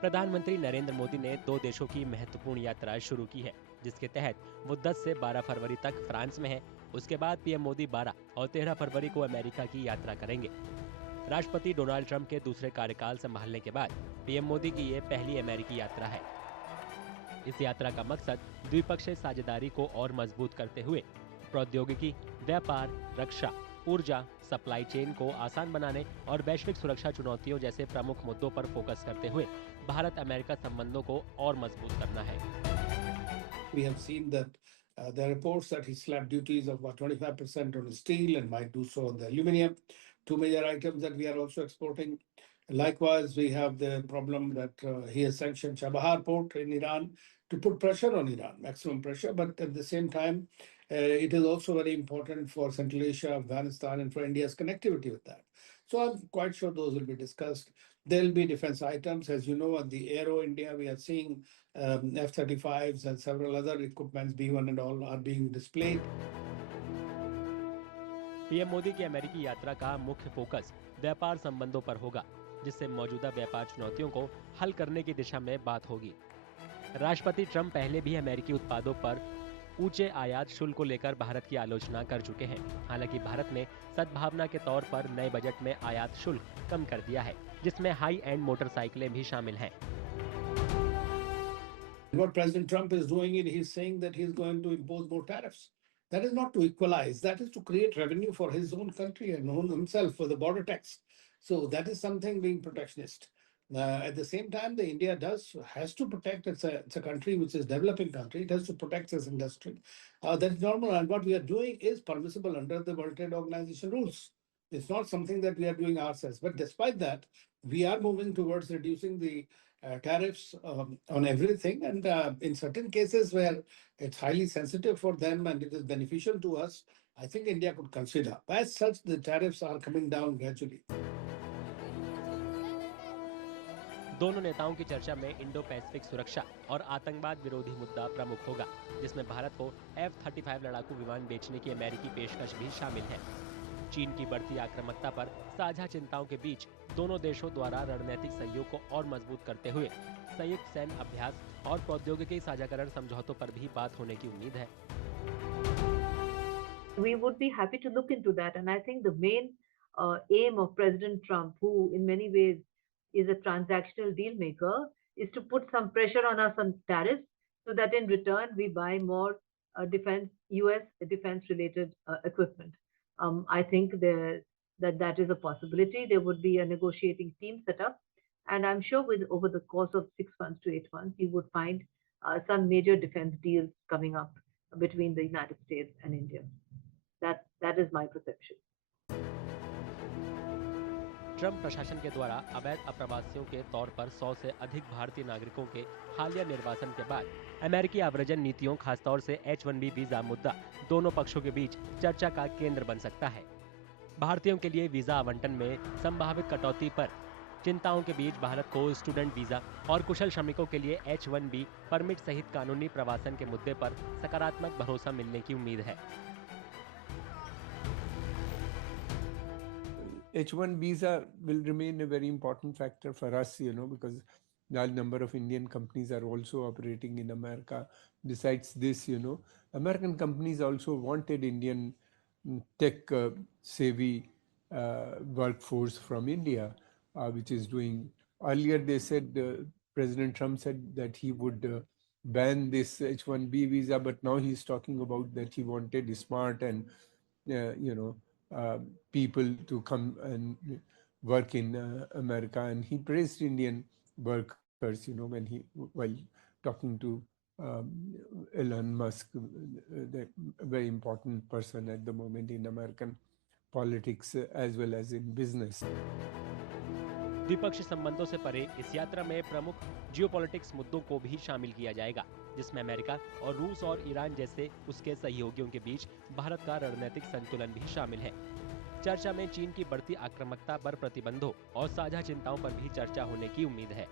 प्रधानमंत्री नरेंद्र मोदी ने 2 देशों की महत्वपूर्ण यात्रा शुरू की है, जिसके तहत वो 10 से 12 फरवरी तक फ्रांस में है। उसके बाद पीएम मोदी 12 और 13 फरवरी को अमेरिका की यात्रा करेंगे। राष्ट्रपति डोनाल्ड ट्रंप के दूसरे कार्यकाल संभालने के बाद पीएम मोदी की ये पहली अमेरिकी यात्रा है। इस यात्रा का मकसद द्विपक्षीय साझेदारी को और मजबूत करते हुए प्रौद्योगिकी, व्यापार, रक्षा, ऊर्जा, सप्लाई चेन को आसान बनाने और वैश्विक सुरक्षा चुनौतियों जैसे प्रमुख मुद्दों पर फोकस करते हुए भारत अमेरिका संबंधों को और मजबूत करना है। We have seen that there are reports that he slapped duties of about 25% on steel and might do so on the aluminum, two major items that we are also exporting. Likewise, we have the problem that he has sanctioned Chabahar port in Iran to put pressure on Iran, maximum pressure. But at the same time, it is also very important for Central Asia, Afghanistan, and for India's connectivity with that. So I'm quite sure those will be discussed. There'll be defense items. As you know, on the Aero India, we are seeing F-35s and several other equipments, B-1 and all, are being displayed. PM Modi की अमेरिकी यात्रा का मुख्य focus व्यापार संबंधों पर होगा, जिससे मौजूदा व्यापार चुनौतियों को हल करने की दिशा में बात होगी। राष्ट्रपति ट्रंप पहले भी अमेरिकी उत्पादों पर ऊंचे आयात शुल्क को लेकर भारत की आलोचना कर चुके हैं। हालांकि भारत ने सद्भावना के तौर पर नए बजट में आयात शुल्क कम कर दिया है, जिसमें हाई एंड मोटरसाइकिलें भी शामिल हैं। What President Trump is doing it, he's saying that he's going to impose more tariffs. That is not to equalize. That is to create revenue for his own country and own himself for the border tax. So that is something being protectionist. At the same time, the India has to protect. It's a country which is developing country. It has to protect its industry. That is normal. And what we are doing is permissible under the World Trade Organization rules. It's not something that we are doing ourselves. But despite that, we are moving towards reducing the tariffs on everything. And in certain cases where it's highly sensitive for them and it is beneficial to us, I think India could consider. As such, the tariffs are coming down gradually. दोनों नेताओं की चर्चा में Indo Pacific सुरक्षा और आतंकवाद विरोधी मुद्दा प्रमुख होगा, जिसमें भारत को F-35 लड़ाकू विमान बेचने की अमेरिकी पेशकश भी शामिल है। चीन की बढ़ती आक्रामकता पर साझा चिंताओं के बीच दोनों देशों द्वारा रणनीतिक सहयोग को और मजबूत करते हुए संयुक्त सैन्य अभ्यास और प्रौद्योगिकी साझाकरण समझौतों पर भी बात होने की उम्मीद है। We would be happy to look into that, and I think the main aim of President Trump, who in many ways is a transactional deal maker, is to put some pressure on us on tariffs so that in return we buy more U.S. defense-related equipment. I think that is a possibility. There would be a negotiating team set up, and I'm sure over the course of 6 months to 8 months, you would find some major defense deals coming up between the United States and India. That is my perception. Trump प्रशासन के द्वारा अवैध अप्रवासियों के तौर पर 100 से अधिक भारतीय नागरिकों के हालिया निर्वासन के बाद अमेरिकी आव्रजन नीतियों, खासतौर से H-1B वीजा मुद्दा दोनों पक्षों के बीच चर्चा का केंद्र बन सकता है। भारतीयों के लिए वीजा आवंटन में संभावित कटौती पर चिंताओं के बीच भारत को स्टूडेंट वीजा और कुशल श्रमिकों के लिए H-1B परमिट सहित कानूनी प्रवासन के मुद्दे पर सकारात्मक भरोसा मिलने की उम्मीद है। H-1 visa will remain a very important factor for us, because large number of Indian companies are also operating in America. Besides this, American companies also wanted Indian tech savvy workforce from India, which is doing. Earlier, they said President Trump said that he would ban this H-1B visa, but now he's talking about that he wanted smart and people to come and work in America, and he praised Indian workers, while talking to Elon Musk, the very important person at the moment in American politics as well as in business. द्विपक्षीय संबंधों से परे इस यात्रा में प्रमुख geopolitics मुद्दों को भी शामिल किया जाएगा, जिसमें अमेरिका और रूस और ईरान जैसे उसके सहयोगियों के बीच भारत का रणनीतिक संतुलन भी शामिल है। चर्चा में चीन की बढ़ती आक्रामकता पर प्रतिबंधों और साझा चिंताओं पर भी चर्चा होने की उम्मीद है।